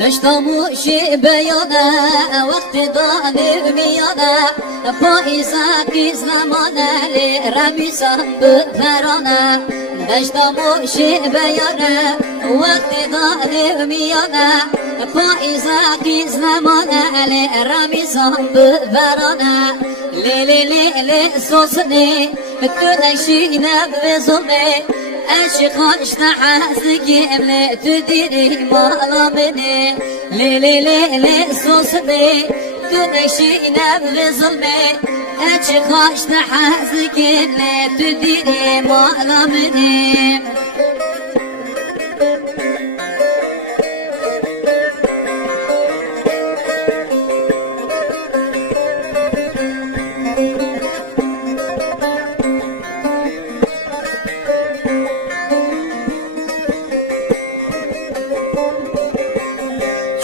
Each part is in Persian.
دشتموشی بیانه وقت دانه میانه پاییزا کی زمانه لی رمیسان بفرانه دشتموشی بیانه وقت دانه میانه پاییزا کی زمانه لی رمیسان بفرانه لی لی لی لی سوسنی تنشی نبزمه عشقانش نحاسكي ملا تديري مالا مني لي لي لي لي صوصني تنشينا بظلمي عشقانش نحاسكي ملا تديري مالا مني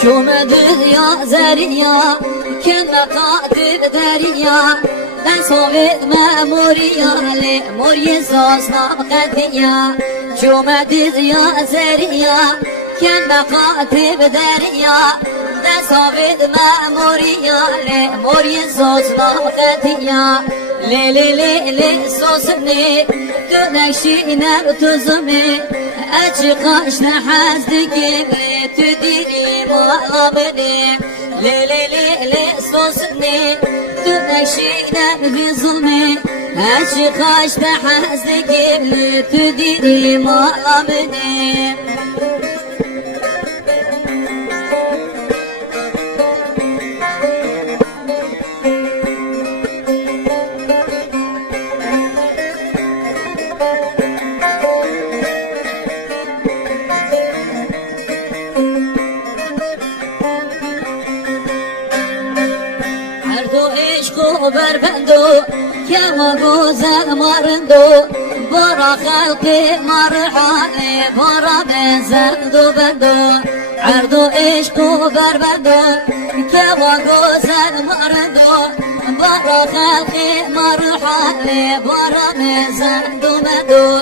شوم دنيا زريا كنا قاتل دريا ben sovet memoriya le moriye sosna qadiya jomadiz ya zeriya ken baqatib deriya ben sovet memoriya le moriye sosna qadiya le le le le sosni tunashina tuzmi achiqashna hazdiki le tudiri mu'amini le le le le sosni تنشينا بظلمي عشقاش تحزك اللي تديري مؤمني بربندو كما جوزل مرندو برا خلقي مرحالي برا بزندو بندو عردو عشقو بربندو كما جوزل مرندو برا خلقي مرحالي برا بزندو بندو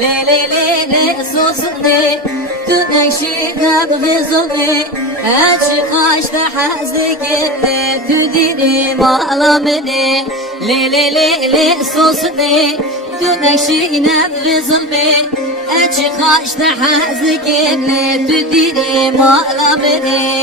لي لي لي لي سوسني تنشينا بغزوني عشقاش تحزك اللي تديني مظلمني لي لي لي لي سوسني تنشينا بظلمي عشقاش تحزك اللي تديني مظلمني